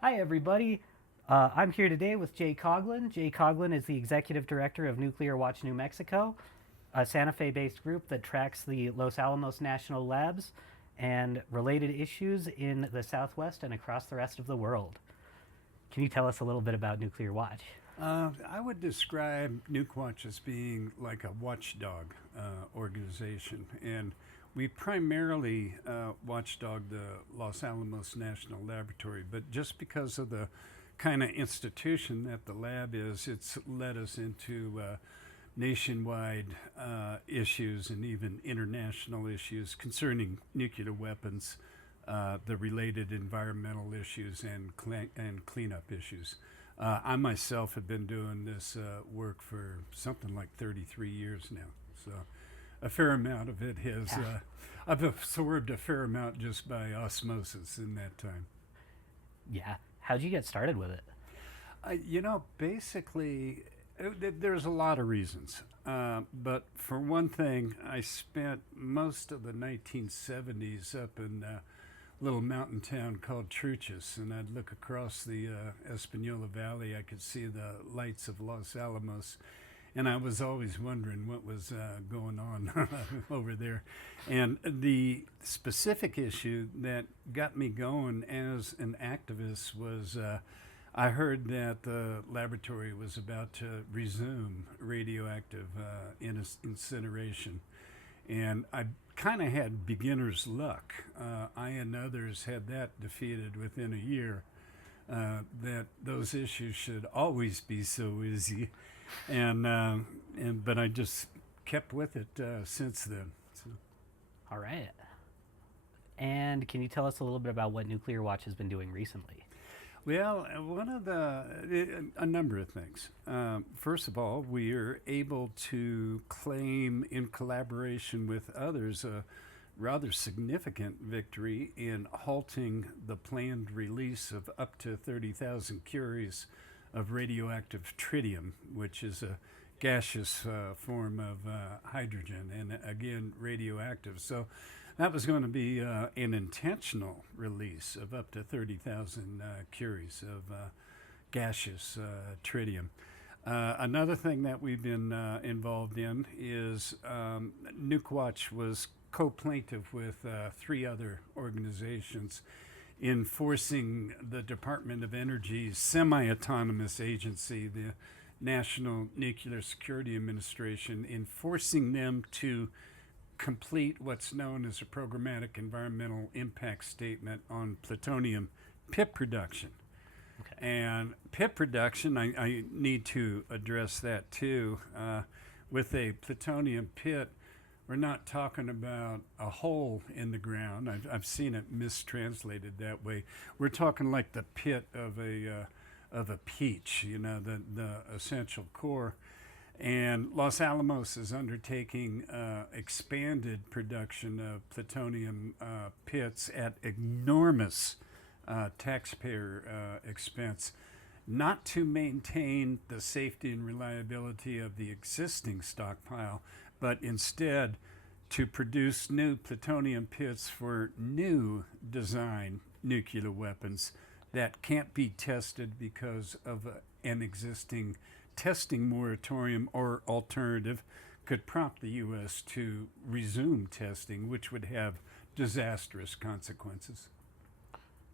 Hi, everybody. I'm here today with Jay Coghlan. Jay Coghlan is the executive director of Nuclear Watch New Mexico, a Santa Fe based group that tracks the Los Alamos National Labs and related issues in the Southwest and across the rest of the world. Can you tell us a little bit about Nuclear Watch? I would describe Nukewatch as being like a watchdog organization, and we primarily watchdog the Los Alamos National Laboratory. But just because of the kind of institution that the lab is, it's led us into nationwide issues and even international issues concerning nuclear weapons, the related environmental issues, and cleanup issues. I myself have been doing this work for something like 33 years now. So a fair amount of it has, I've absorbed a fair amount just by osmosis in that time. Yeah. How'd you get started with it? Basically, there's a lot of reasons. But for one thing, I spent most of the 1970s up in little mountain town called Truchas, and I'd look across the Espanola Valley. I could see the lights of Los Alamos, and I was always wondering what was going on over there. And the specific issue that got me going as an activist was I heard that the laboratory was about to resume radioactive incineration, and I kind of had beginner's luck. I and others had that defeated within a year. That those issues should always be so easy, and but I just kept with it since then. So. All right. And can you tell us a little bit about what Nuclear Watch has been doing recently? Well, one of a number of things. First of all, we are able to claim, in collaboration with others, a rather significant victory in halting the planned release of up to 30,000 curies of radioactive tritium, which is a gaseous form of hydrogen and again radioactive. So that was going to be an intentional release of up to 30,000 curies of gaseous tritium. Another thing that we've been involved in is Nukewatch was co-plaintiff with three other organizations in forcing the Department of Energy's semi-autonomous agency, the National Nuclear Security Administration, in forcing them to complete what's known as a programmatic environmental impact statement on plutonium pit production. Okay. And pit production, I need to address that too. With a plutonium pit, we're not talking about a hole in the ground. I've seen it mistranslated that way. We're talking like the pit of a peach, the essential core. And Los Alamos is undertaking expanded production of plutonium pits at enormous taxpayer expense, not to maintain the safety and reliability of the existing stockpile, but instead to produce new plutonium pits for new design nuclear weapons that can't be tested because of an existing testing moratorium, or alternative could prompt the U.S. to resume testing, which would have disastrous consequences.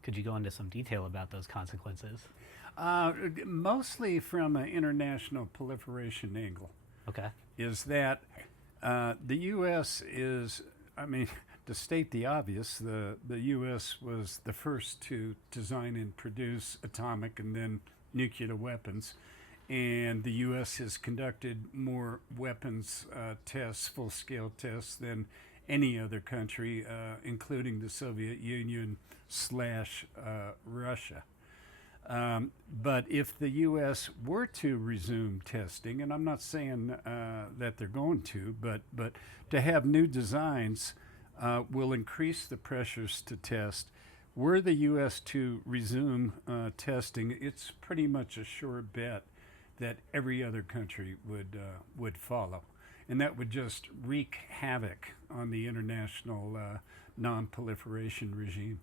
Could you go into some detail about those consequences? Mostly from an international proliferation angle, Okay. is that the U.S. is, I mean, to state the obvious, the U.S. was the first to design and produce atomic and then nuclear weapons. And the U.S. has conducted more weapons tests, full scale tests, than any other country, including the Soviet Union slash Russia. But if the U.S. were to resume testing, and I'm not saying that they're going to, but to have new designs will increase the pressures to test. Were the U.S. to resume testing, it's pretty much a sure bet that every other country would follow, and that would just wreak havoc on the international non-proliferation regime.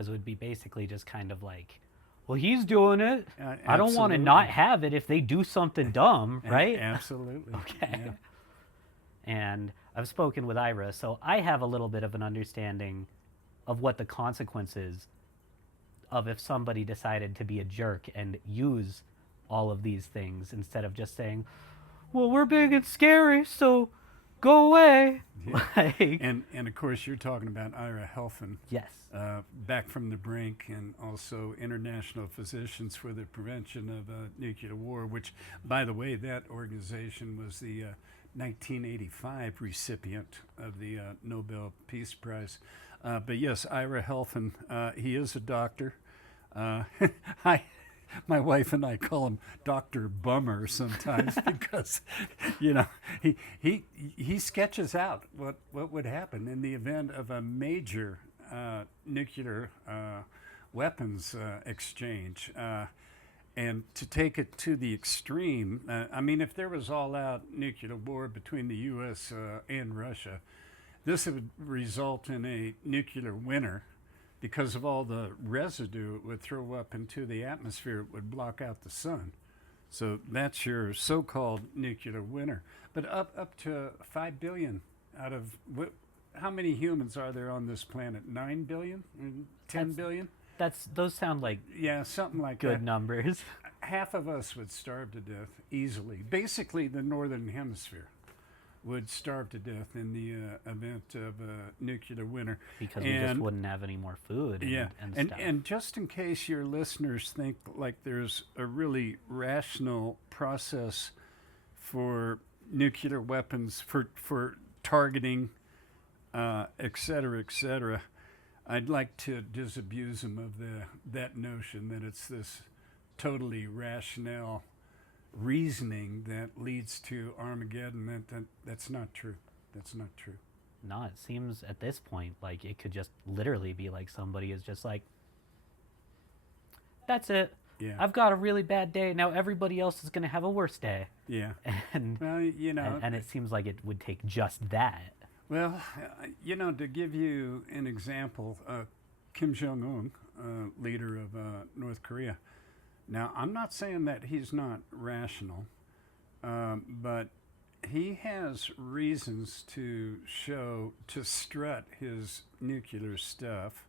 because it would be basically just kind of like, well, he's doing it. I don't want to Absolutely. not have it if they do something dumb, right? Absolutely. Okay. Yeah. And I've spoken with Ira, so I have a little bit of an understanding of what the consequences of if somebody decided to be a jerk and use all of these things instead of just saying, well, we're big and scary, so go away. Yeah. Like, And of course, you're talking about Ira Helfand, yes. back from the brink, and also International Physicians for the Prevention of Nuclear War, which, by the way, that organization was the 1985 recipient of the Nobel Peace Prize. But yes, Ira Helfand, he is a doctor. My wife and I call him Dr. Bummer sometimes because, he sketches out what would happen in the event of a major nuclear weapons exchange. And to take it to the extreme, if there was all-out nuclear war between the U.S. And Russia, this would result in a nuclear winter. Because of all the residue it would throw up into the atmosphere, it would block out the sun. So that's your so-called nuclear winter. But up to 5 billion out of how many humans are there on this planet? 9 billion? 10 billion? Those sound like Yeah, something like good that. numbers. Half of us would starve to death easily. Basically, the northern hemisphere would starve to death in the event of a nuclear winter. Because we just wouldn't have any more food and, Yeah, and stuff. and just in case your listeners think like there's a really rational process for nuclear weapons, for targeting, et cetera, I'd like to disabuse them of that notion that it's this totally rational reasoning that leads to Armageddon. That's not true. That's not true. No, it seems at this point like it could just literally be like somebody is just like, that's it. Yeah. I've got a really bad day. Now everybody else is going to have a worse day. Yeah. And, Well, and it seems like it would take just that. Well, to give you an example, Kim Jong-un, leader of North Korea. Now, I'm not saying that he's not rational, but he has reasons to strut his nuclear stuff.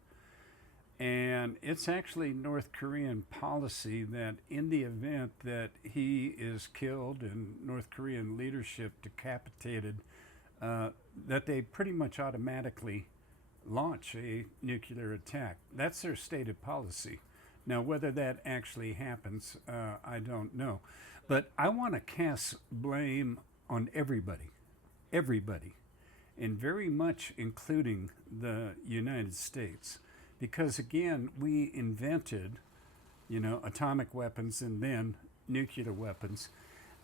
And it's actually North Korean policy that in the event that he is killed and North Korean leadership decapitated, that they pretty much automatically launch a nuclear attack. That's their stated policy. Now, whether that actually happens, I don't know. But I want to cast blame on everybody, and very much including the United States. Because, again, we invented, atomic weapons and then nuclear weapons.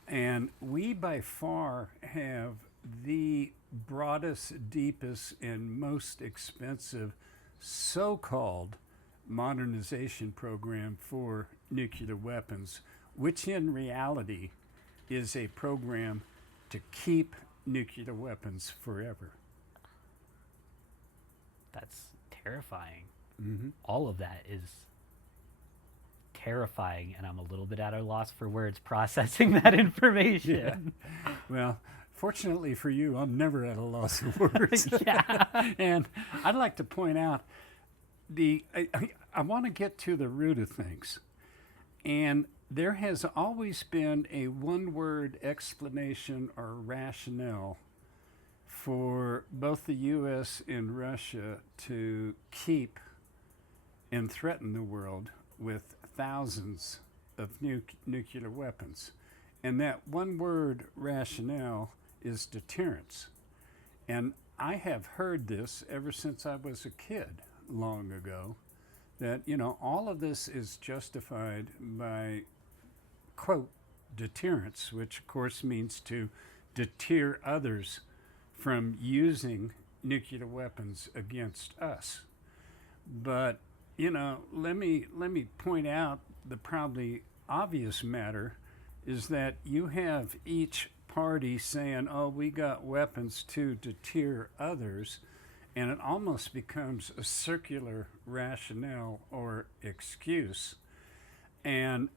And we, by far, have the broadest, deepest, and most expensive so-called modernization program for nuclear weapons, which in reality is a program to keep nuclear weapons forever. That's terrifying. Mm-hmm. All of that is terrifying, and I'm a little bit at a loss for words processing that information. Yeah. Well, fortunately for you, I'm never at a loss of words. Yeah. And I'd like to point out I want to get to the root of things. And there has always been a one-word explanation or rationale for both the U.S. and Russia to keep and threaten the world with thousands of nuclear weapons. And that one-word rationale is deterrence. And I have heard this ever since I was a kid long ago, that, all of this is justified by, quote, deterrence, which of course means to deter others from using nuclear weapons against us. But, let me point out the probably obvious matter is that you have each party saying, oh, we got weapons to deter others, and it almost becomes a circular rationale or excuse. And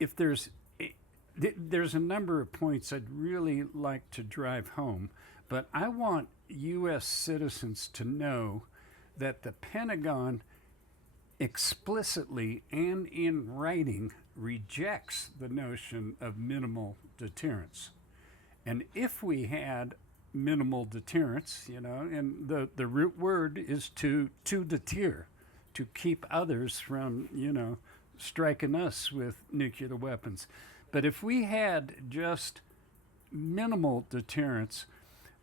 if there's a number of points I'd really like to drive home, but I want U.S. citizens to know that the Pentagon explicitly and in writing rejects the notion of minimal deterrence. And if we had minimal deterrence, and the root word is to deter, to keep others from, striking us with nuclear weapons. But if we had just minimal deterrence,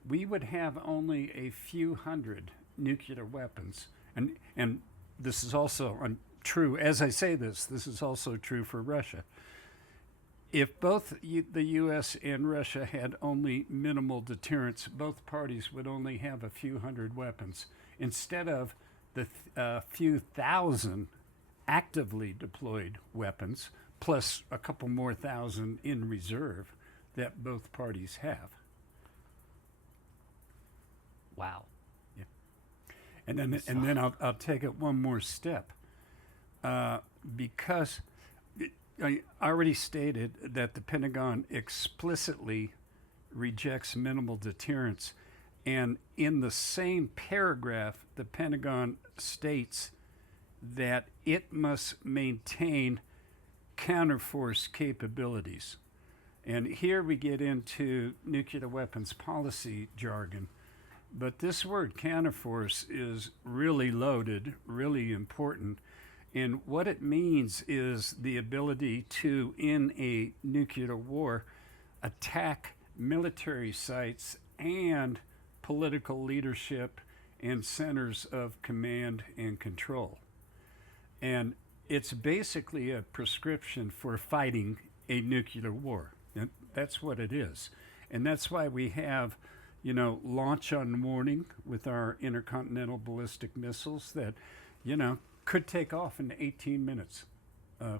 we would have only a few hundred nuclear weapons. And this is also true, as I say this is also true for Russia. If both the U.S. and Russia had only minimal deterrence, both parties would only have a few hundred weapons instead of the few thousand actively deployed weapons, plus a couple more thousand in reserve that both parties have. Wow. Yeah. And then I'll take it one more step, because I already stated that the Pentagon explicitly rejects minimal deterrence, and in the same paragraph, the Pentagon states that it must maintain counterforce capabilities. And here we get into nuclear weapons policy jargon. But this word counterforce is really loaded, really important. And what it means is the ability to, in a nuclear war, attack military sites and political leadership and centers of command and control. And it's basically a prescription for fighting a nuclear war. And that's what it is. And that's why we have, launch on warning with our intercontinental ballistic missiles that, could take off in 18 minutes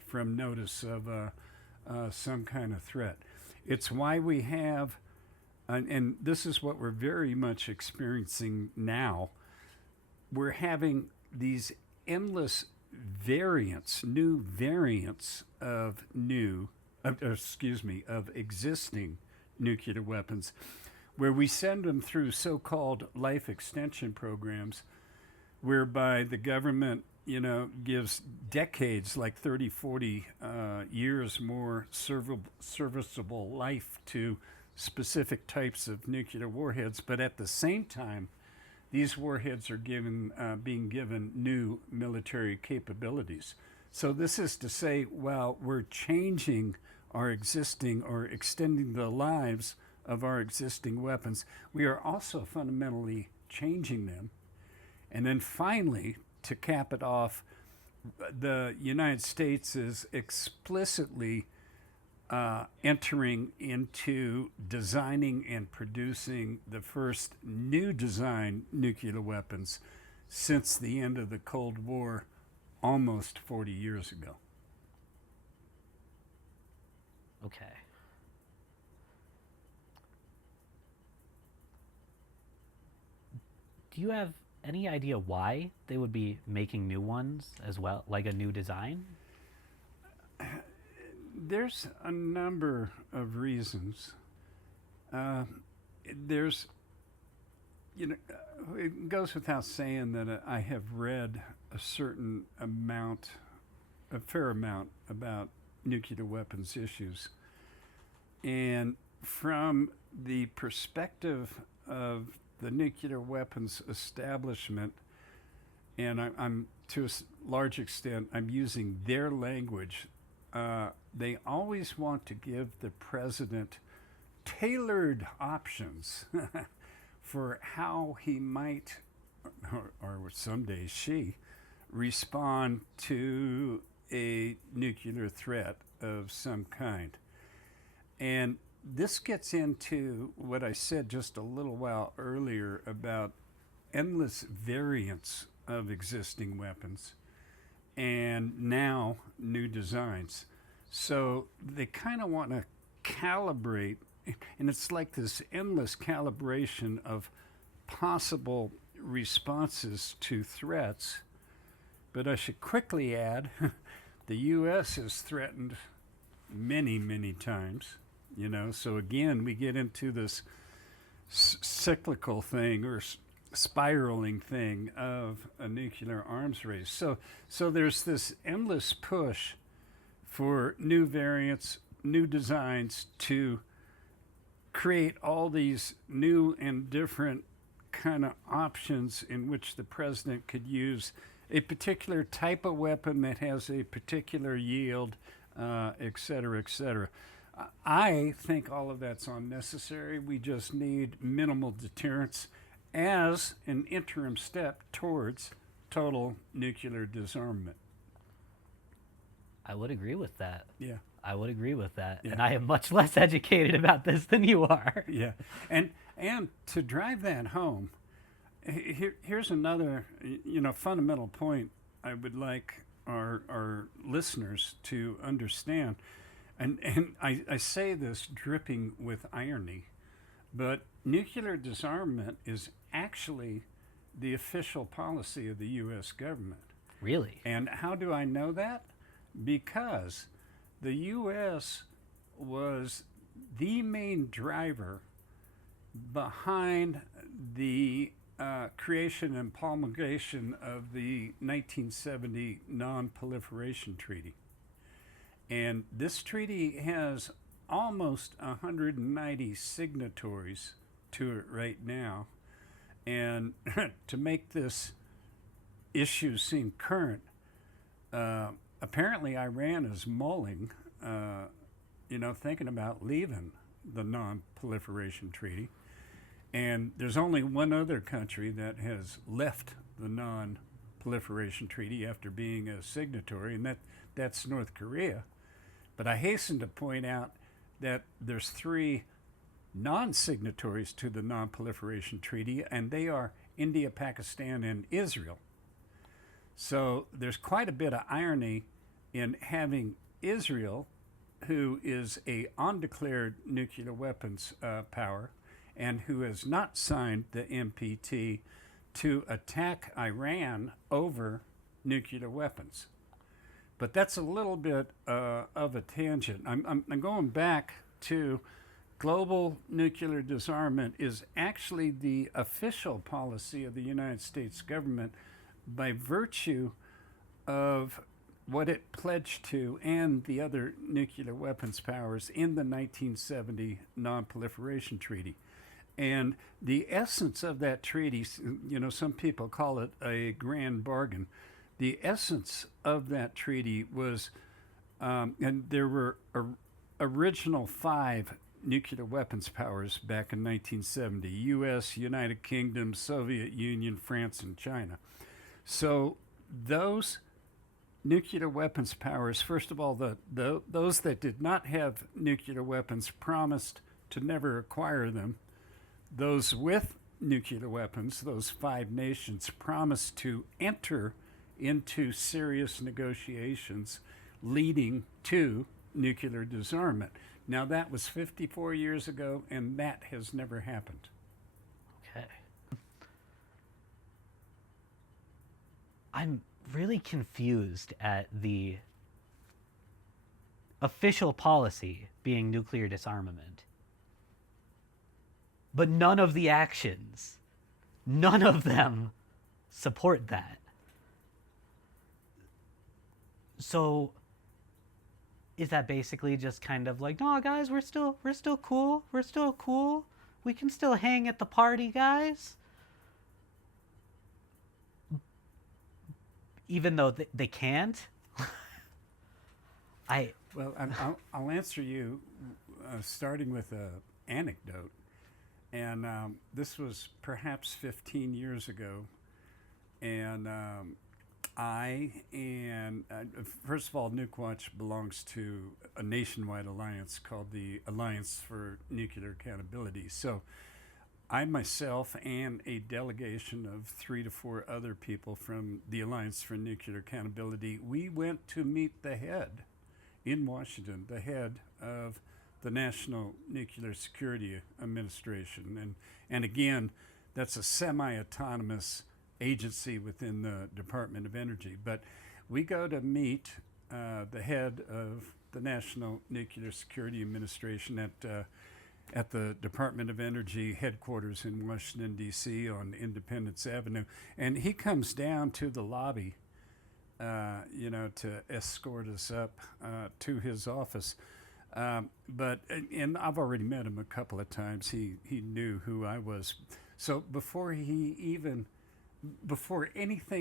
from notice of some kind of threat. It's why we have, and this is what we're very much experiencing now, we're having these endless variants, new variants of existing nuclear weapons, where we send them through so-called life extension programs, whereby the government, gives decades, like 30, 40 years more serviceable life to specific types of nuclear warheads. But at the same time, these warheads are being given new military capabilities. So this is to say, while we're changing our existing or extending the lives of our existing weapons, we are also fundamentally changing them. And then finally, to cap it off, the United States is explicitly entering into designing and producing the first new design nuclear weapons since the end of the Cold War almost 40 years ago. Okay. Do you have any idea why they would be making new ones as well, like a new design? There's a number of reasons. There's, it goes without saying that I have read a fair amount about nuclear weapons issues. And from the perspective of the nuclear weapons establishment, and I'm to a large extent, I'm using their language. They always want to give the president tailored options for how he might, or someday she, respond to a nuclear threat of some kind. And this gets into what I said just a little while earlier about endless variants of existing weapons and now new designs. So they kind of want to calibrate, and it's like this endless calibration of possible responses to threats. But I should quickly add the U.S. is threatened many, many times. So again, we get into this cyclical thing or spiraling thing of a nuclear arms race. So there's this endless push for new variants, new designs to create all these new and different kind of options in which the president could use a particular type of weapon that has a particular yield, et cetera, et cetera. I think all of that's unnecessary. We just need minimal deterrence as an interim step towards total nuclear disarmament. I would agree with that. Yeah. I would agree with that. Yeah. And I am much less educated about this than you are. Yeah. And to drive that home, here's another fundamental point I would like our listeners to understand. And I say this dripping with irony, but nuclear disarmament is actually the official policy of the U.S. government. Really? And how do I know that? Because the U.S. was the main driver behind the creation and promulgation of the 1970 Non-Proliferation Treaty. And this treaty has almost 190 signatories to it right now. And to make this issue seem current, apparently Iran is mulling, thinking about leaving the Non-Proliferation Treaty. And there's only one other country that has left the Non-Proliferation Treaty after being a signatory, and that's North Korea. But I hasten to point out that there's 3 non-signatories to the Non-Proliferation Treaty, and they are India, Pakistan, and Israel. So there's quite a bit of irony in having Israel, who is a undeclared nuclear weapons power and who has not signed the NPT, to attack Iran over nuclear weapons. But that's a little bit of a tangent. I'm going back to global nuclear disarmament is actually the official policy of the United States government by virtue of what it pledged to and the other nuclear weapons powers in the 1970 Non-Proliferation Treaty. And the essence of that treaty, some people call it a grand bargain. The essence of that treaty was, and there were original 5 nuclear weapons powers back in 1970, U.S., United Kingdom, Soviet Union, France, and China. So those nuclear weapons powers, first of all, those that did not have nuclear weapons promised to never acquire them. Those with nuclear weapons, those 5 nations, promised to enter into serious negotiations leading to nuclear disarmament. Now, that was 54 years ago, and that has never happened. Okay. I'm really confused at the official policy being nuclear disarmament. But none of the actions, none of them support that. So is that basically just kind of like, no, guys, we're still cool. We're still cool. We can still hang at the party, guys. Even though they can't. Well, I'll answer you starting with an anecdote. And this was perhaps 15 years ago. And first of all, Nuke Watch belongs to a nationwide alliance called the Alliance for Nuclear Accountability. So I myself and a delegation of 3 to 4 other people from the Alliance for Nuclear Accountability, we went to meet the head in Washington, the head of the National Nuclear Security Administration. And again, That's a semi-autonomous agency within the Department of Energy. But we go to meet the head of the National Nuclear Security Administration at the Department of Energy headquarters in Washington, D.C. on Independence Avenue. And he comes down to the lobby, to escort us up to his office. And I've already met him a couple of times. He knew who I was. So before anything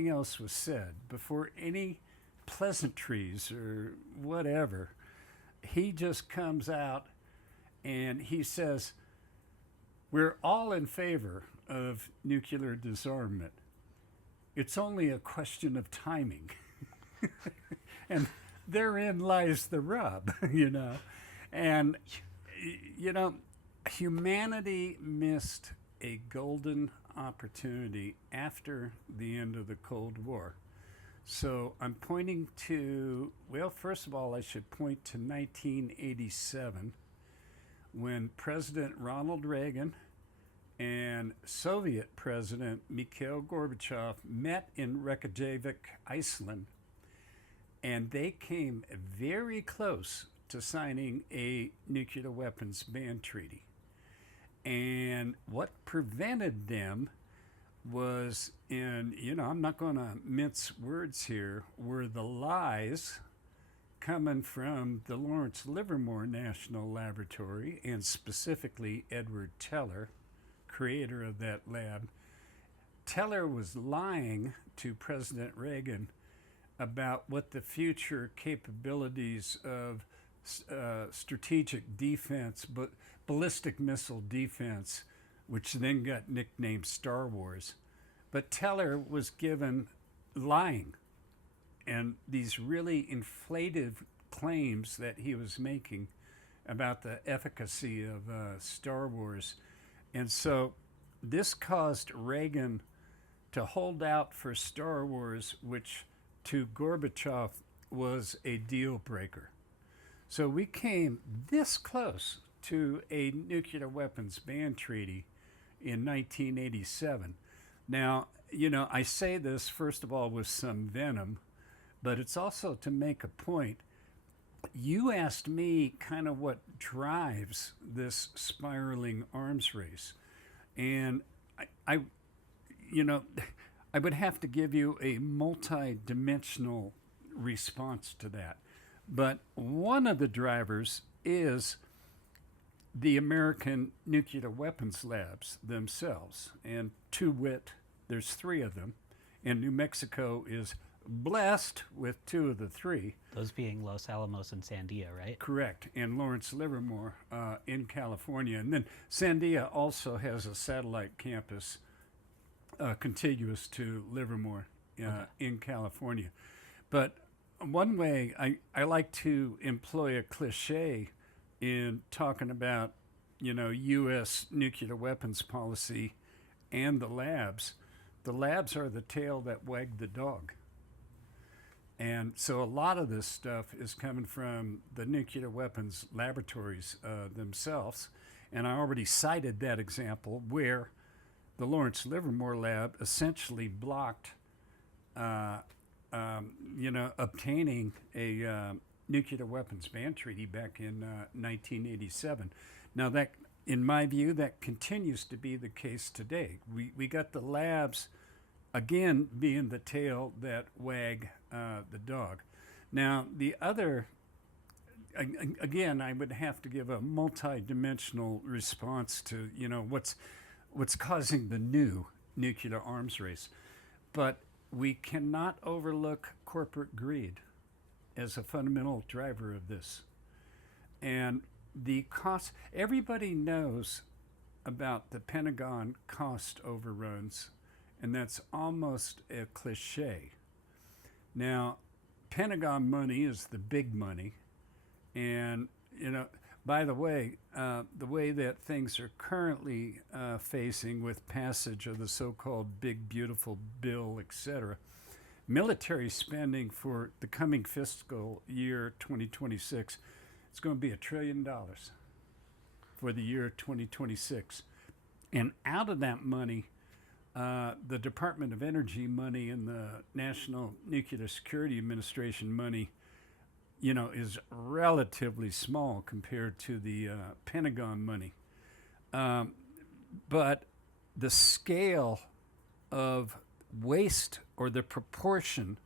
else was said, before any pleasantries or whatever, he just comes out and he says, "We're all in favor of nuclear disarmament. It's only a question of timing." And therein lies the rub, And, humanity missed a golden opportunity after the end of the Cold War. So I'm pointing to, well, first of all, I should point to 1987 when President Ronald Reagan and Soviet President Mikhail Gorbachev met in Reykjavik, Iceland, and they came very close to signing a nuclear weapons ban treaty. And what prevented them was, I'm not going to mince words here, were the lies coming from the Lawrence Livermore National Laboratory, and specifically Edward Teller, creator of that lab. Teller was lying to President Reagan about what the future capabilities of strategic defense, but ballistic missile defense, which then got nicknamed Star Wars. But Teller was given lying and these really inflated claims that he was making about the efficacy of Star Wars. And so this caused Reagan to hold out for Star Wars, which to Gorbachev was a deal breaker. So we came this close to a nuclear weapons ban treaty in 1987. Now, I say this, first of all, with some venom, but it's also to make a point. You asked me kind of what drives this spiraling arms race. And I would have to give you a multi-dimensional response to that. But one of the drivers is the American nuclear weapons labs themselves. And to wit, there's 3 of them. And New Mexico is blessed with 2 of the 3. Those being Los Alamos and Sandia, right? Correct. And Lawrence Livermore in California. And then Sandia also has a satellite campus contiguous to Livermore in California. But one way I like to employ a cliche in talking about, U.S. nuclear weapons policy and the labs. The labs are the tail that wagged the dog. And so a lot of this stuff is coming from the nuclear weapons laboratories themselves. And I already cited that example where the Lawrence Livermore lab essentially blocked obtaining a nuclear weapons ban treaty back in 1987. Now that, in my view, that continues to be the case today. We got the labs, again, being the tail that wag the dog. Now, the other, again, I would have to give a multi-dimensional response to, what's causing the new nuclear arms race. But we cannot overlook corporate greed as a fundamental driver of this. And the cost, everybody knows about the Pentagon cost overruns, and that's almost a cliche. Now, Pentagon money is the big money, and, by the way that things are currently facing with passage of the so-called Big Beautiful Bill, etc., military spending for the coming fiscal year 2026, it's going to be $1 trillion for the year 2026. And out of that money, The Department of Energy money and the National Nuclear Security Administration money, is relatively small compared to the Pentagon money. Um, but the scale of waste, or the proportion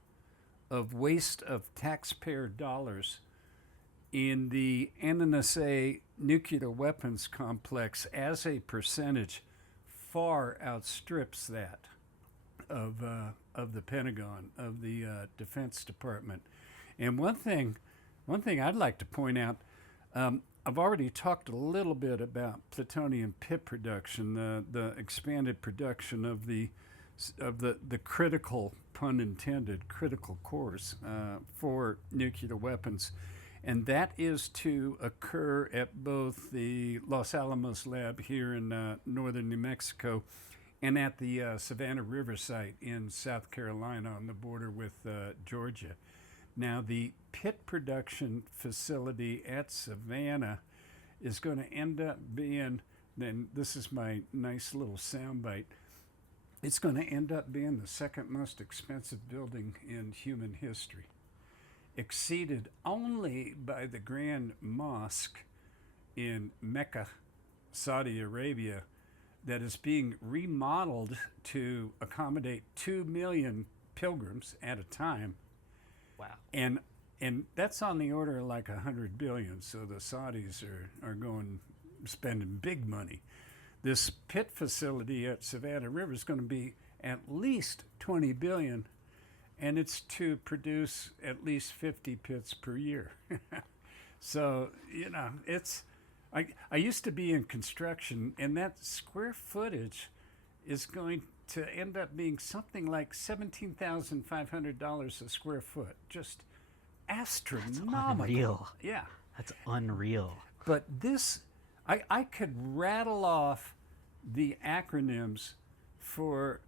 of waste of taxpayer dollars in the NNSA nuclear weapons complex as a percentage far outstrips that of the Pentagon, of the Defense Department. And one thing I'd like to point out, I've already talked a little bit about plutonium pit production, the expanded production of the critical, pun intended, critical cores for nuclear weapons. And that is to occur at both the Los Alamos lab here in northern New Mexico and at the Savannah River site in South Carolina on the border with Georgia. Now, the pit production facility at Savannah is going to end up being, then this is my nice little soundbite, it's going to end up being the second most expensive building in human history, exceeded only by the Grand Mosque in Mecca, Saudi Arabia, that is being remodeled to accommodate 2 million pilgrims at a time. Wow. And that's on the order of like 100 billion. So the Saudis are spending big money. This pit facility at Savannah River is going to be at least 20 billion, and it's to produce at least 50 pits per year. So, I used to be in construction, and that square footage is going to end up being something like $17,500 a square foot. Just astronomical. Unreal. Yeah. That's unreal. But this, I could rattle off the acronyms for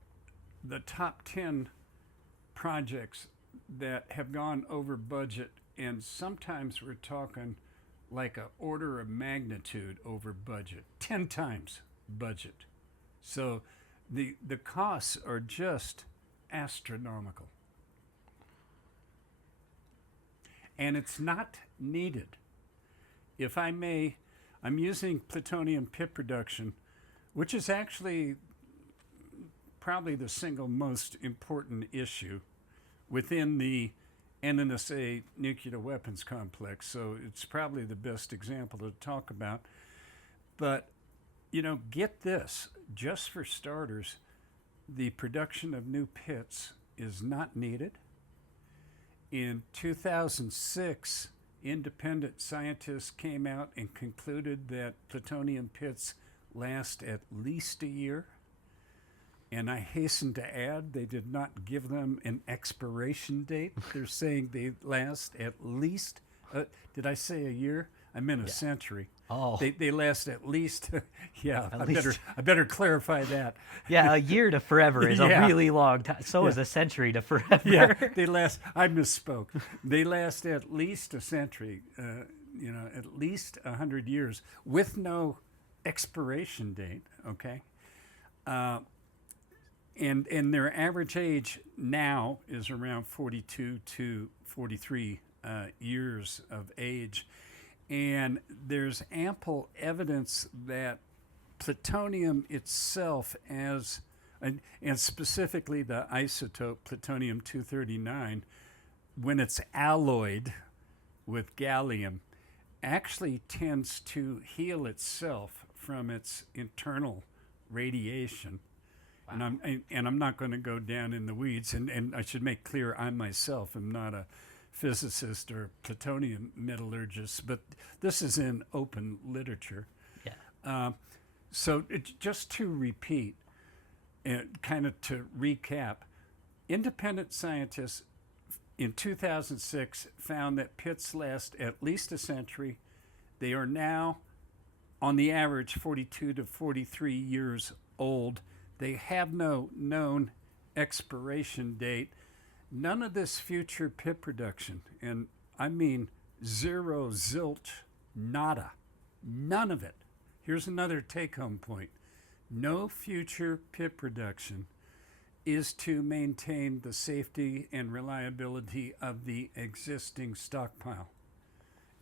the top 10 projects that have gone over budget, and sometimes we're talking like a order of magnitude over budget, 10 times budget. So the costs are just astronomical. And it's not needed. If I may, I'm using plutonium pit production, which is actually probably the single most important issue within the NNSA nuclear weapons complex. So it's probably the best example to talk about. But, get this, just for starters, the production of new pits is not needed. In 2006, independent scientists came out and concluded that plutonium pits last at least a year. And I hasten to add, they did not give them an expiration date. They're saying they last at least, did I say a year? I meant a century. Oh. They last at least, yeah, At I least. better clarify that. Yeah, a year to forever is Yeah. a really long time. So is Yeah. a century to forever. Yeah, I misspoke. They last at least a century, at least 100 years with no expiration date, okay? And their average age now is around 42 to 43 years of age. And there's ample evidence that plutonium itself, and specifically the isotope plutonium-239, when it's alloyed with gallium, actually tends to heal itself from its internal radiation. Wow. And I'm not going to go down in the weeds, and I should make clear I myself am not a physicist or plutonium metallurgist, but this is in open literature. Yeah. So just to repeat, kind of to recap, independent scientists in 2006 found that pits last at least a century. They are now, on the average, 42 to 43 years old. They have no known expiration date. None of this future pit production, and I mean zero, zilch, nada, none of it. Here's another take-home point. No future pit production is to maintain the safety and reliability of the existing stockpile.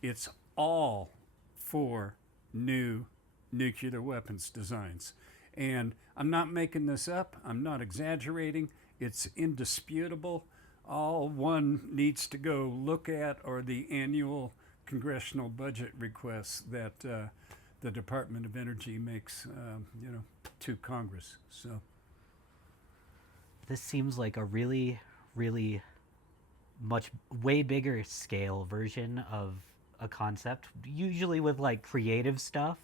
It's all for new nuclear weapons designs. And I'm not making this up, I'm not exaggerating, it's indisputable. All one needs to go look at are the annual congressional budget requests that the Department of Energy makes, to Congress. So This seems like a really, really much way bigger scale version of a concept, usually with like creative stuff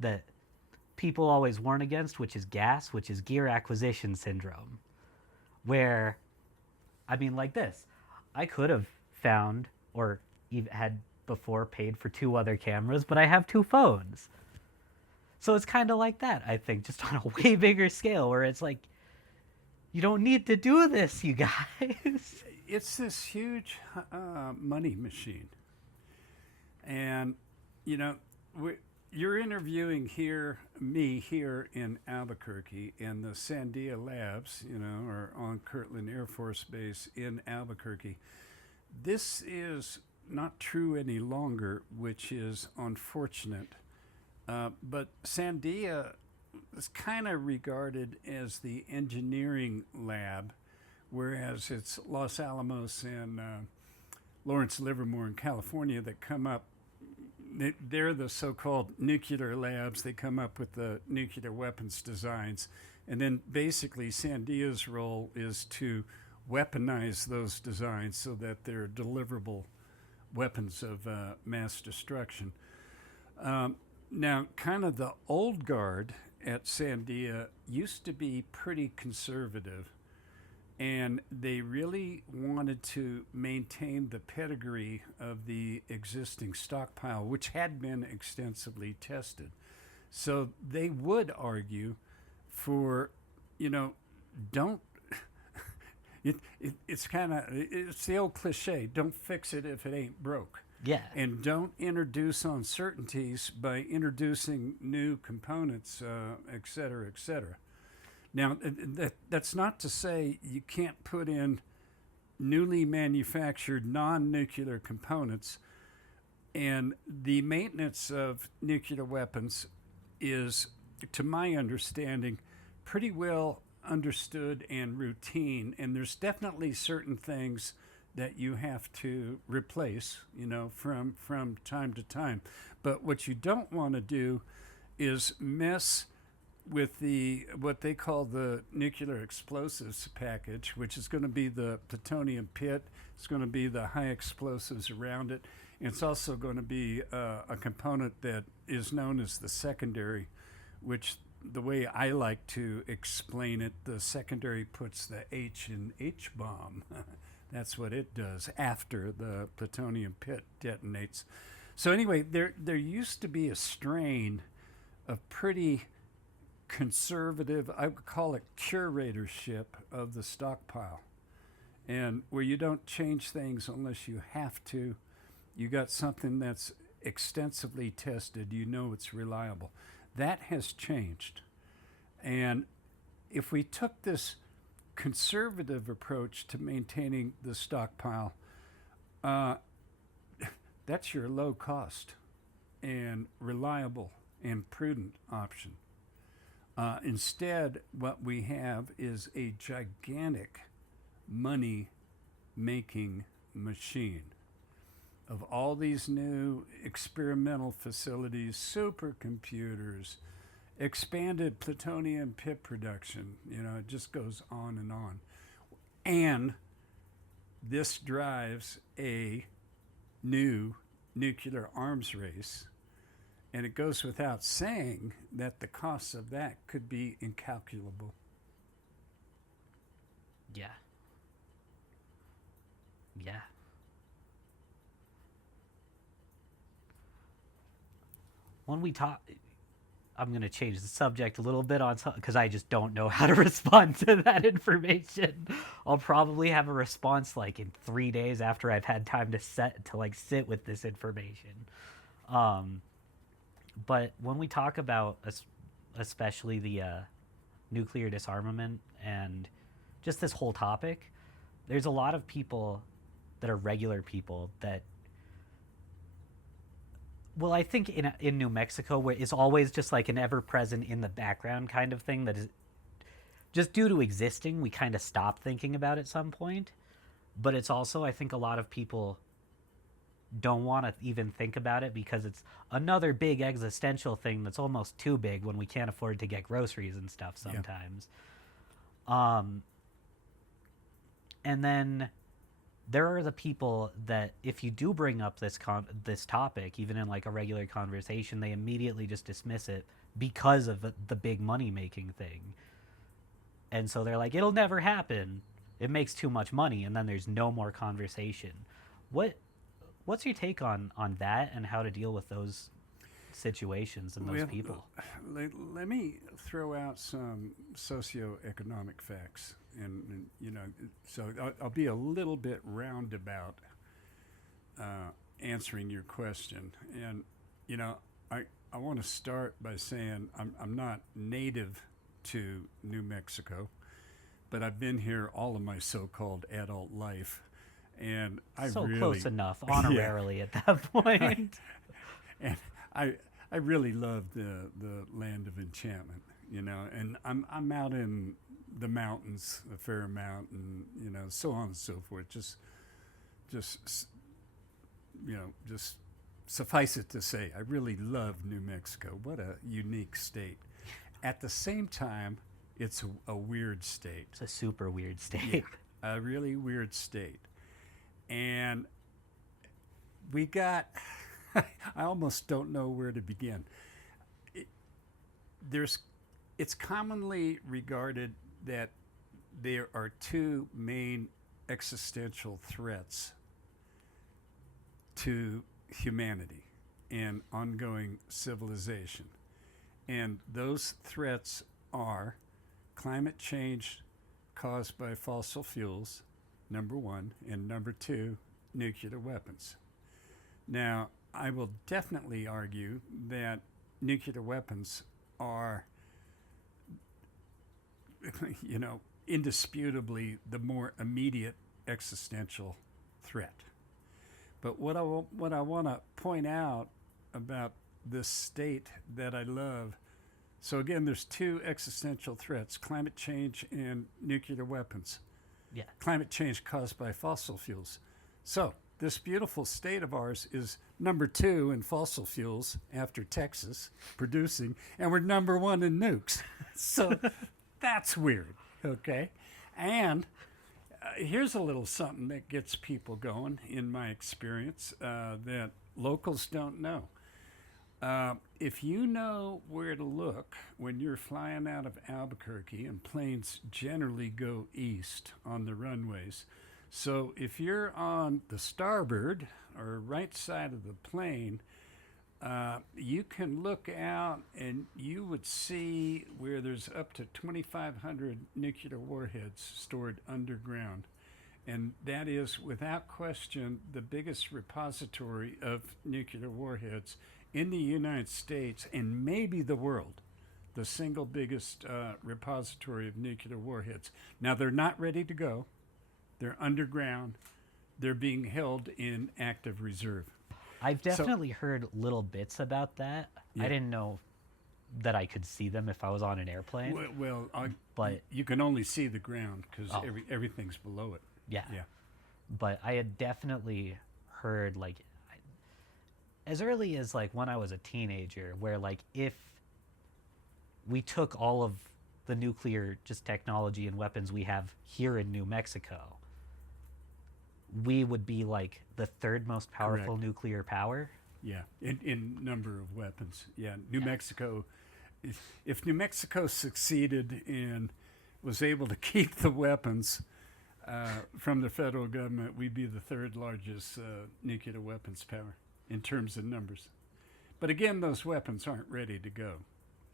that people always warn against, which is gas, which is gear acquisition syndrome. Where, I mean, like this, I could have found or even had before paid for 2 other cameras, but I have 2 phones. So it's kind of like that, I think, just on a way bigger scale where it's like, you don't need to do this, you guys. it's this huge money machine. And, you know, you're interviewing me here in Albuquerque, and the Sandia Labs, are on Coghlan Air Force Base in Albuquerque. This is not true any longer, which is unfortunate. But Sandia is kind of regarded as the engineering lab, whereas it's Los Alamos and Lawrence Livermore in California that come up. They're the so-called nuclear labs. They come up with the nuclear weapons designs. And then basically Sandia's role is to weaponize those designs so that they're deliverable weapons of mass destruction. Now, kind of the old guard at Sandia used to be pretty conservative, and they really wanted to maintain the pedigree of the existing stockpile, which had been extensively tested. So they would argue for, don't. It's the old cliche: don't fix it if it ain't broke. Yeah. And don't introduce uncertainties by introducing new components, et cetera, et cetera. Now, that's not to say you can't put in newly manufactured non-nuclear components. And the maintenance of nuclear weapons is, to my understanding, pretty well understood and routine. And there's definitely certain things that you have to replace, from time to time. But what you don't want to do is mess with what they call the nuclear explosives package, which is going to be the plutonium pit. It's going to be the high explosives around it. And it's also going to be a component that is known as the secondary, which the way I like to explain it, the secondary puts the H in H bomb. That's what it does after the plutonium pit detonates. So anyway, there used to be a strain of pretty conservative, I would call it curatorship of the stockpile, and where you don't change things unless you have to. You got something that's extensively tested, it's reliable. That has changed. And if we took this conservative approach to maintaining the stockpile, that's your low cost and reliable and prudent option. Instead, what we have is a gigantic money making machine of all these new experimental facilities, supercomputers, expanded plutonium pit production. It just goes on and on. And this drives a new nuclear arms race. And it goes without saying that the costs of that could be incalculable. Yeah. Yeah. When we talk, I'm going to change the subject a little bit because I just don't know how to respond to that information. I'll probably have a response like in 3 days after I've had time to sit with this information. But when we talk about especially the nuclear disarmament and just this whole topic, there's a lot of people that are regular people that, well, I think in New Mexico, where it's always just like an ever present in the background kind of thing that is just due to existing, we kind of stop thinking about at some point. But it's also, I think, a lot of people don't want to even think about it because it's another big existential thing that's almost too big when we can't afford to get groceries and stuff sometimes. And then there are the people that if you do bring up this topic, even in like a regular conversation, they immediately just dismiss it because of the big money making thing. And so they're like, it'll never happen. It makes too much money, and then there's no more conversation. What's your take on that and how to deal with those situations and those people? Let me throw out some socioeconomic facts, and so I'll be a little bit roundabout answering your question. And I want to start by saying I'm not native to New Mexico, but I've been here all of my so-called adult life, and I so really, close enough honorarily at that point. And I really love the land of enchantment, and I'm out in the mountains a fair amount, and so on and so forth. Just suffice it to say, I really love New Mexico. What a unique state. At the same time, it's a weird state. It's a super weird state. Yeah, a really weird state. And we got, I almost don't know where to begin. It's commonly regarded that there are two main existential threats to humanity and ongoing civilization. And those threats are climate change caused by fossil fuels, number one, and number two, nuclear weapons. Now, I will definitely argue that nuclear weapons are, indisputably the more immediate existential threat. But what I want to point out about this state that I love, so again, there's two existential threats: climate change and nuclear weapons. Yeah. Climate change caused by fossil fuels. So this beautiful state of ours is number 2 in fossil fuels after Texas producing, and we're number 1 in nukes. So that's weird, okay? And here's a little something that gets people going, in my experience, that locals don't know. If you know where to look when you're flying out of Albuquerque, and planes generally go east on the runways, so if you're on the starboard or right side of the plane, you can look out and you would see where there's up to 2,500 nuclear warheads stored underground. And that is, without question, the biggest repository of nuclear warheads in the United States and maybe the world, the single biggest repository of nuclear warheads. Now, they're not ready to go. They're underground. They're being held in active reserve. I've definitely heard little bits about that. Yeah. I didn't know that I could see them if I was on an airplane. But you can only see the ground because everything's below it. Yeah. Yeah. But I had definitely heard, like, as early as like when I was a teenager, where like if we took all of the nuclear just technology and weapons we have here in New Mexico, we would be like the third most powerful Correct. nuclear power. Yeah, in number of weapons. Yeah, New Mexico, if New Mexico succeeded and was able to keep the weapons from the federal government, we'd be the third largest nuclear weapons power in terms of numbers. But again, those weapons aren't ready to go,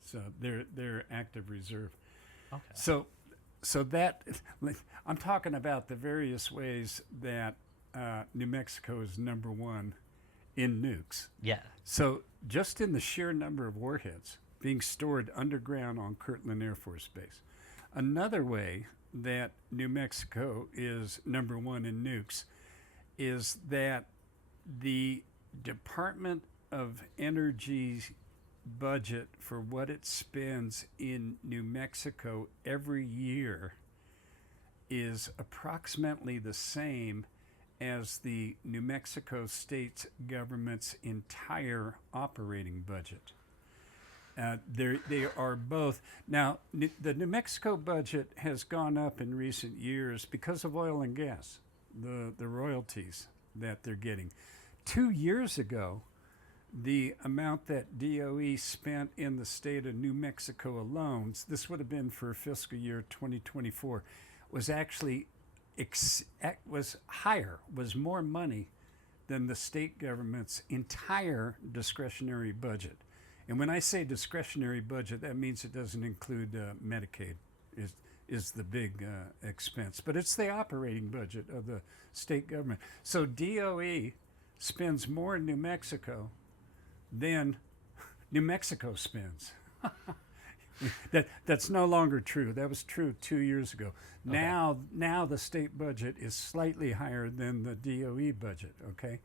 so they're active reserve. Okay. So that I'm talking about the various ways that New Mexico is number 1 in nukes. Yeah. So just in the sheer number of warheads, being stored underground on Kirtland Air Force Base. Another way that New Mexico is number one in nukes is that the Department of Energy's budget for what it spends in New Mexico every year is approximately the same as the New Mexico state government's entire operating budget. They are both. Now, the New Mexico budget has gone up in recent years because of oil and gas, the royalties that they're getting. 2 years ago, the amount that DOE spent in the state of New Mexico alone, this would have been for fiscal year 2024, was actually was higher, was more money than the state government's entire discretionary budget. And when I say discretionary budget, that means it doesn't include Medicaid, is the big expense. But it's the operating budget of the state government. So DOE spends more in New Mexico than New Mexico spends. That's no longer true. That was true 2 years ago. Okay. Now the state budget is slightly higher than the DOE budget, okay?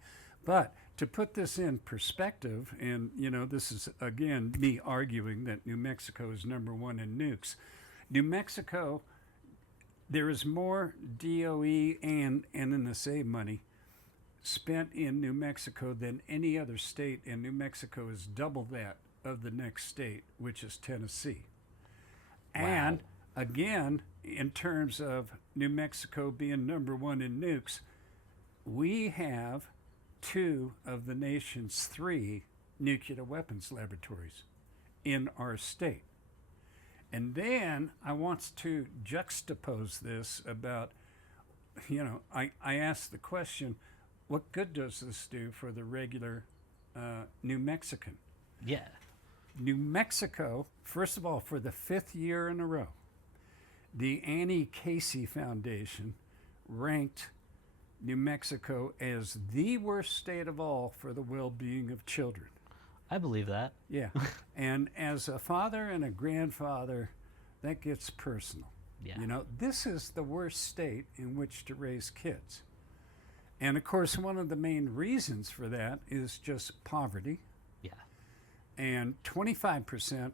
But to put this in perspective, and this is again me arguing that New Mexico is number one in nukes. New Mexico, there is more DOE and NNSA money spent in New Mexico than any other state, and New Mexico is double that of the next state, which is Tennessee. Wow. And again, in terms of New Mexico being number one in nukes, we have 2 of the nation's 3 nuclear weapons laboratories in our state. And then I want to juxtapose this about, I asked the question, what good does this do for the regular New Mexican? Yeah. New Mexico, first of all, for the 5th year in a row, the Annie Casey Foundation ranked New Mexico as the worst state of all for the well-being of children. I believe that. Yeah. And as a father and a grandfather, that gets personal. Yeah. This is the worst state in which to raise kids. And of course, one of the main reasons for that is just poverty. Yeah. And 25%,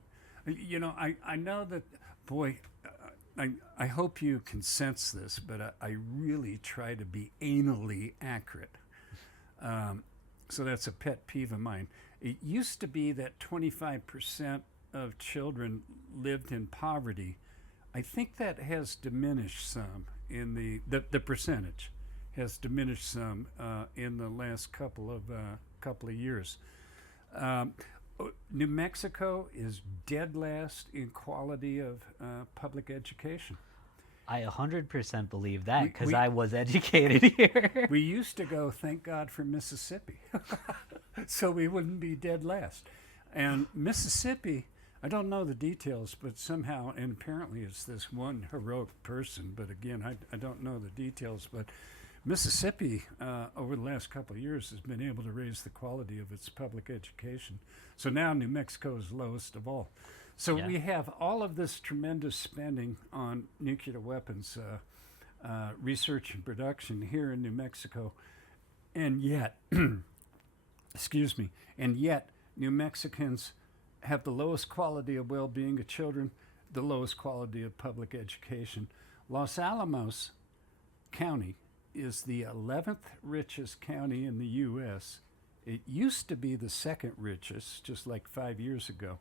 I know that, boy, I hope you can sense this, but I really try to be anally accurate. So that's a pet peeve of mine. It used to be that 25% of children lived in poverty. I think that has diminished some in the percentage has diminished some in the last couple of years. New Mexico is dead last in quality of public education. I 100% believe that because we- I was educated here. We used to go, thank God for Mississippi, so we wouldn't be dead last. And Mississippi, I don't know the details, but somehow, and apparently it's this one heroic person, but again, I don't know the details, but Mississippi, over the last couple of years, has been able to raise the quality of its public education. So now New Mexico is lowest of all. So Yeah. we have all of this tremendous spending on nuclear weapons research and production here in New Mexico, and yet, excuse me, and yet New Mexicans have the lowest quality of well-being of children, the lowest quality of public education. Los Alamos County is the 11th richest county in the U.S. It used to be the 2nd richest, just like 5 years ago.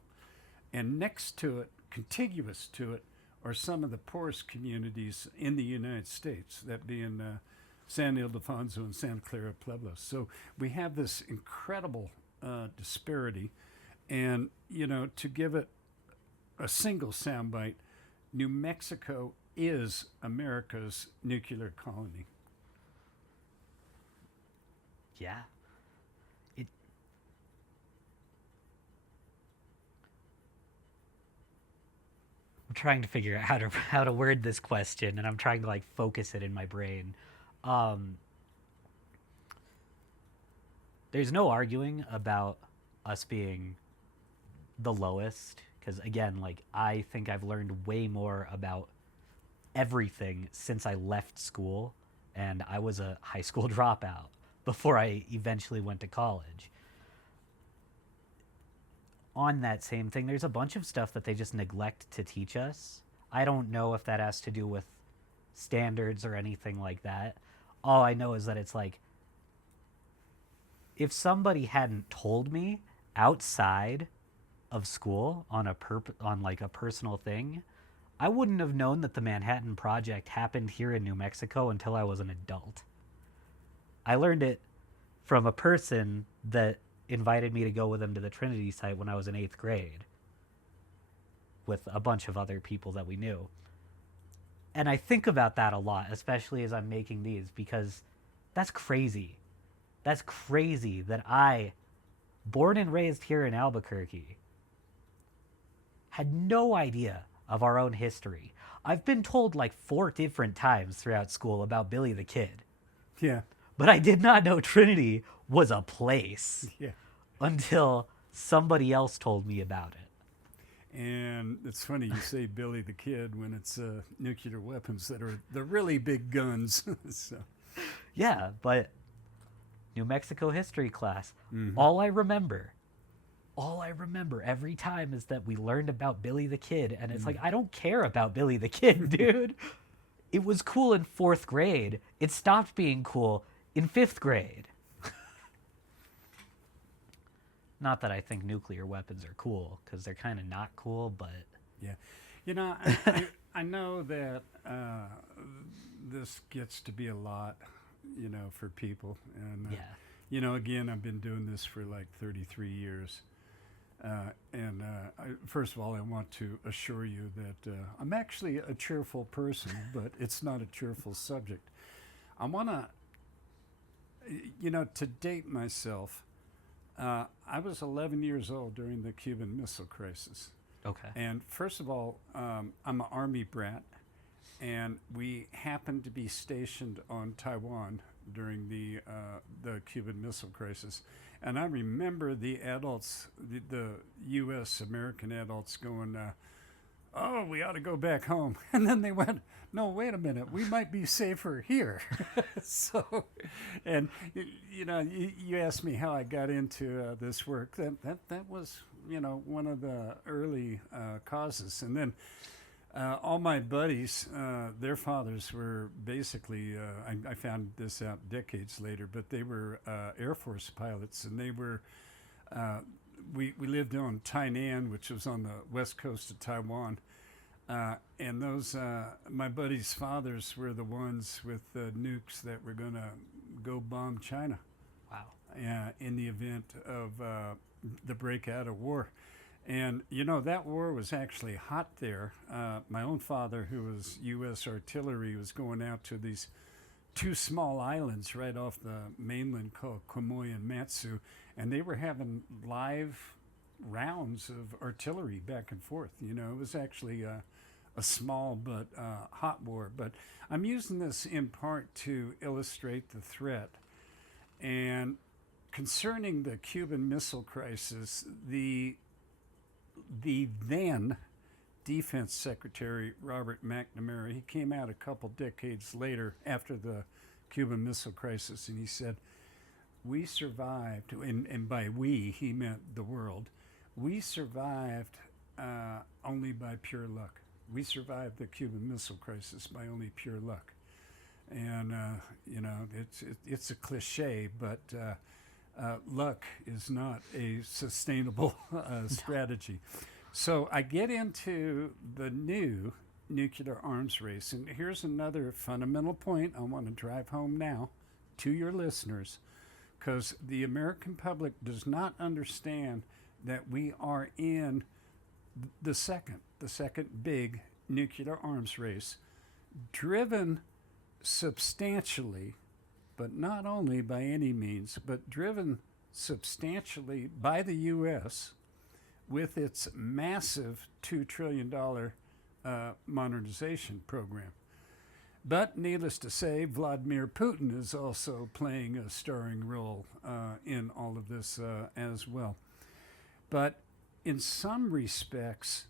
And next to it, contiguous to it, are some of the poorest communities in the United States, that being San Ildefonso and Santa Clara Pueblos. So we have this incredible disparity. And, to give it a single soundbite, New Mexico is America's nuclear colony. Yeah. I'm trying to figure out how to word this question, and I'm trying to focus it in my brain. There's no arguing about us being the lowest because again, like I think I've learned way more about everything since I left school, and I was a high school dropout before I eventually went to college. On that same thing, there's a bunch of stuff that they just neglect to teach us. I don't know if that has to do with standards or anything like that. All I know is that it's like, if somebody hadn't told me outside of school on on like a personal thing, I wouldn't have known that the Manhattan Project happened here in New Mexico until I was an adult. I learned it from a person that invited me to go with him to the Trinity site when I was in 8th grade with a bunch of other people that we knew. And I think about that a lot, especially as I'm making these, because that's crazy. That's crazy that I, born and raised here in Albuquerque, had no idea of our own history. I've been told like 4 different times throughout school about Billy the Kid. Yeah. But I did not know Trinity was a place Yeah. until somebody else told me about it. And it's funny you say Billy the Kid when it's nuclear weapons that are the really big guns. So. Yeah, but New Mexico history class, Mm-hmm. all I remember every time is that we learned about Billy the Kid. And it's like, I don't care about Billy the Kid, dude. It was cool in 4th grade. It stopped being cool in 5th grade. Not that I think nuclear weapons are cool, because they're kind of not cool, but... Yeah. You know, I know that this gets to be a lot, you know, for people. And, Yeah. you know, again, I've been doing this for like 33 years. First of all, I want to assure you that I'm actually a cheerful person, but it's not a cheerful subject. I want to, you know, to date myself, I was 11 years old during the Cuban Missile Crisis. Okay. And first of all, I'm an Army brat, and we happened to be stationed on Taiwan during the Cuban Missile Crisis. And I remember the adults, the U.S. American adults going, oh, we ought to go back home. And then they went, no, wait a minute, we might be safer here. So, and you know, you asked me how I got into this work. That was, you know, one of the early causes. And then all my buddies, their fathers were basically, I found this out decades later, but they were Air Force pilots, and they were, we lived on Tainan, which was on the west coast of Taiwan. And those, my buddies' fathers were the ones with the nukes that were going to go bomb China. Wow. In the event of the breakout of war. And, you know, that war was actually hot there. My own father, who was U.S. artillery, was going out to these 2 small islands right off the mainland called Quemoy and Matsu, and they were having live rounds of artillery back and forth. You know, it was actually a small but hot war. But I'm using this in part to illustrate the threat. And concerning the Cuban Missile Crisis, the then Defense Secretary Robert McNamara, he came out a couple decades later after the Cuban Missile Crisis, and he said, we survived, and by we, he meant the world, we survived only by pure luck. We survived the Cuban Missile Crisis by only pure luck. And, you know, it's a cliche, but luck is not a sustainable strategy. So I get into the new nuclear arms race. And here's another fundamental point I want to drive home now to your listeners, because the American public does not understand that we are in the second big nuclear arms race, driven substantially, but not only by any means, but driven substantially by the U.S. with its massive $2 trillion modernization program. But needless to say, Vladimir Putin is also playing a starring role in all of this as well. But in some respects,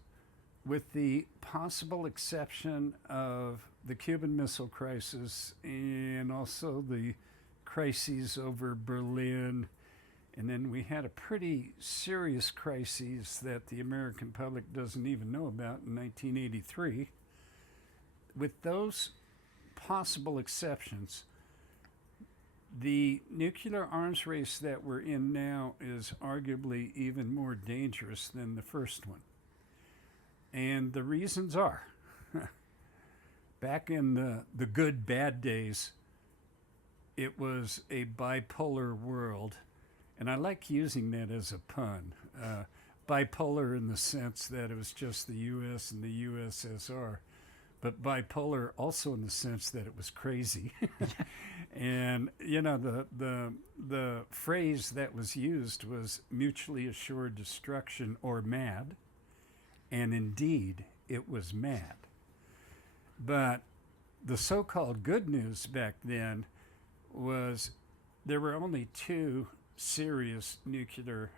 with the possible exception of the Cuban Missile Crisis and also the crises over Berlin, and then we had a pretty serious crisis that the American public doesn't even know about in 1983. With those possible exceptions, the nuclear arms race that we're in now is arguably even more dangerous than the first one. And the reasons are, back in the good, bad days, it was a bipolar world. And I like using that as a pun. Bipolar in the sense that it was just the U.S. and the USSR, but bipolar also in the sense that it was crazy. And, you know, the phrase that was used was mutually assured destruction or mad. And indeed, it was mad. But the so-called good news back then was there were only two serious nuclear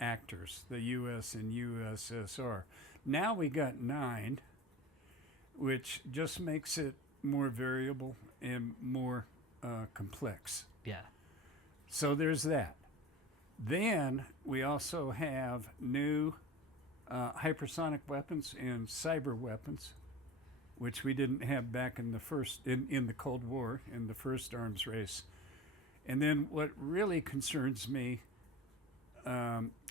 actors, the U.S. and USSR. Now we got 9, which just makes it more variable and more complex. Yeah. So there's that. Then we also have new hypersonic weapons and cyber weapons, which we didn't have back in the Cold War, in the first arms race. And then what really concerns me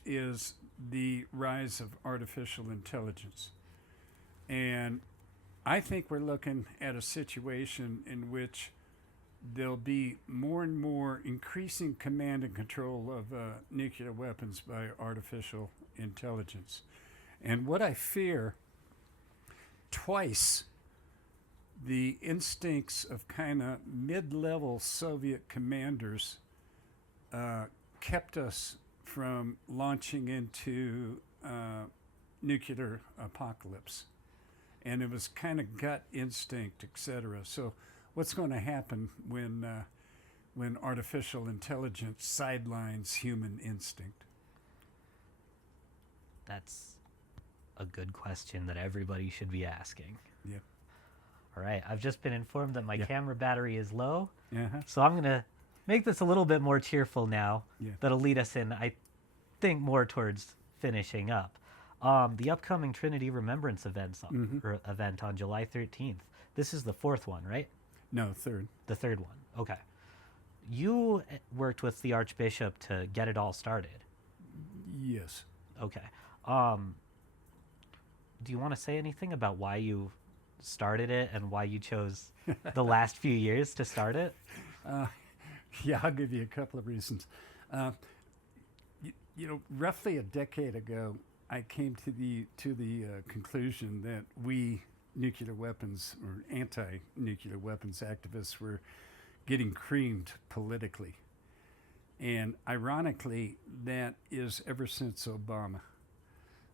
is the rise of artificial intelligence. And I think we're looking at a situation in which there'll be more and more increasing command and control of nuclear weapons by artificial intelligence. And what I fear, twice the instincts of kind of mid-level Soviet commanders kept us from launching into nuclear apocalypse. And it was kind of gut instinct, etc. So what's going to happen when artificial intelligence sidelines human instinct? That's a good question that everybody should be asking. Yeah. All right, I've just been informed that my camera battery is low, Uh-huh. so I'm going to make this a little bit more cheerful now. Yeah. That'll lead us in, I think, more towards finishing up. The upcoming Trinity Remembrance event on July 13th. This is the 4th one, right? No, 3rd. The 3rd one. Okay. You worked with the Archbishop to get it all started. Yes. Okay. Do you want to say anything about why you started it and why you chose the last few years to start it? Yeah, I'll give you a couple of reasons. You know, roughly a decade ago, I came to the conclusion that we nuclear weapons or anti-nuclear weapons activists were getting creamed politically. And ironically, that is ever since Obama.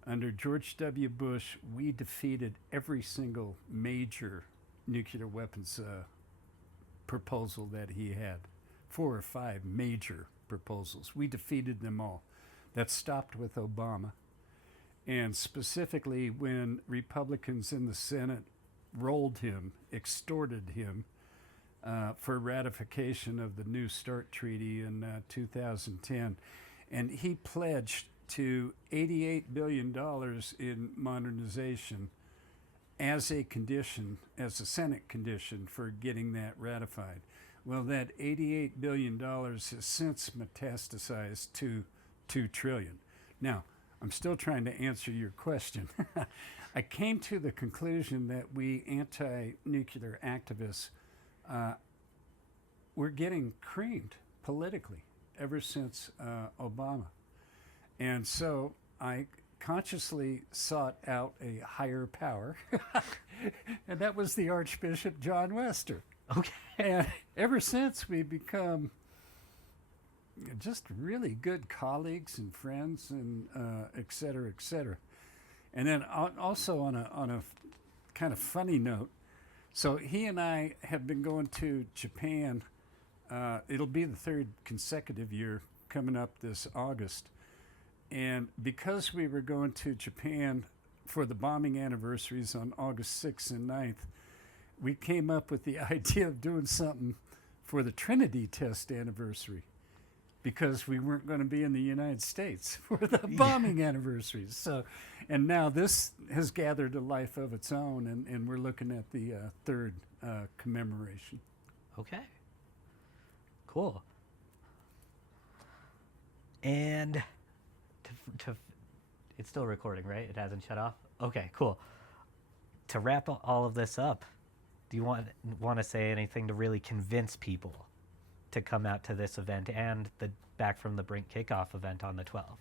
Under George W. Bush, we defeated every single major nuclear weapons proposal that he had. 4 or 5 major proposals. We defeated them all. That stopped with Obama. And specifically when Republicans in the Senate rolled him, extorted him for ratification of the New START Treaty in 2010. And he pledged to $88 billion in modernization as a condition, as a Senate condition for getting that ratified. Well, that $88 billion has since metastasized to $2 trillion. Now, I'm still trying to answer your question. I came to the conclusion that we anti-nuclear activists were getting creamed politically ever since Obama. And so I consciously sought out a higher power, and that was the Archbishop John Wester. Okay. And ever since, we've become just really good colleagues and friends, and et cetera, et cetera. And then also on a kind of funny note, so he and I have been going to Japan. It'll be the 3rd consecutive year coming up this August. And because we were going to Japan for the bombing anniversaries on August 6th and 9th, we came up with the idea of doing something for the Trinity test anniversary because we weren't going to be in the United States for the bombing anniversaries. So, and now this has gathered a life of its own, and we're looking at the third commemoration. Okay. Cool. And it's still recording, right? It hasn't shut off? Okay, cool. To wrap all of this up, do you want to say anything to really convince people to come out to this event and the Back from the Brink kickoff event on the 12th?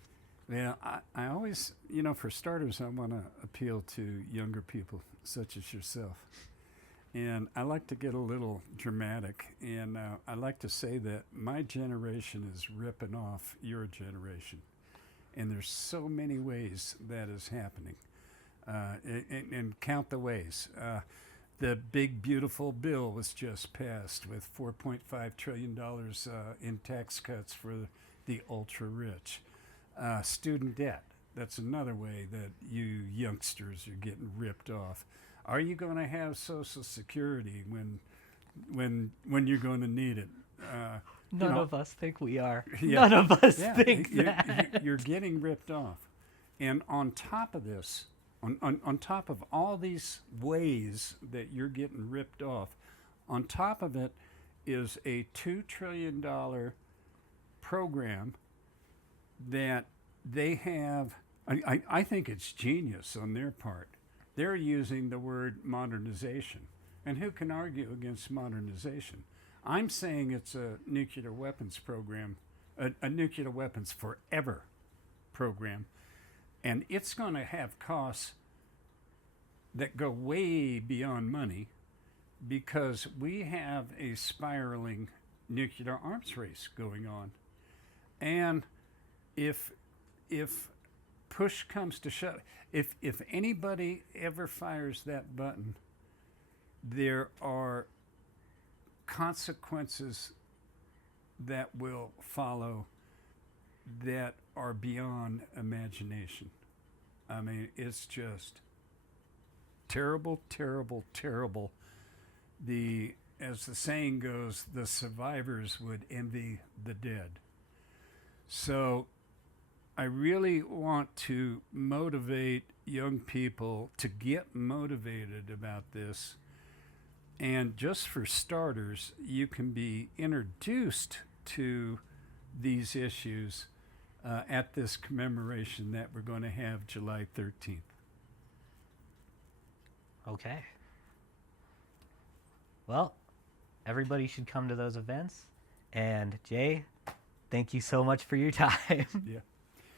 Yeah, I always, for starters, I want to appeal to younger people such as yourself. And I like to get a little dramatic, and I like to say that my generation is ripping off your generation. And there's so many ways that is happening. And count the ways. The big, beautiful bill was just passed with $4.5 trillion in tax cuts for the ultra-rich. Student debt, that's another way that you youngsters are getting ripped off. Are you going to have Social Security when you're going to need it? None of us think we are. Yeah. None of us think that. You're getting ripped off. And on top of this, on top of all these ways that you're getting ripped off, on top of it is a $2 trillion program that they have. I think it's genius on their part. They're using the word modernization. And who can argue against modernization? I'm saying it's a nuclear weapons program, a nuclear weapons forever program. And it's going to have costs that go way beyond money because we have a spiraling nuclear arms race going on. And if push comes to shove, if anybody ever fires that button, there are consequences that will follow that are beyond imagination. I mean, it's just terrible, terrible, terrible. As the saying goes, the survivors would envy the dead. So I really want to motivate young people to get motivated about this. And just for starters, you can be introduced to these issues at this commemoration that we're going to have July 13th. Okay. Well, everybody should come to those events. And Jay, thank you so much for your time. Yeah.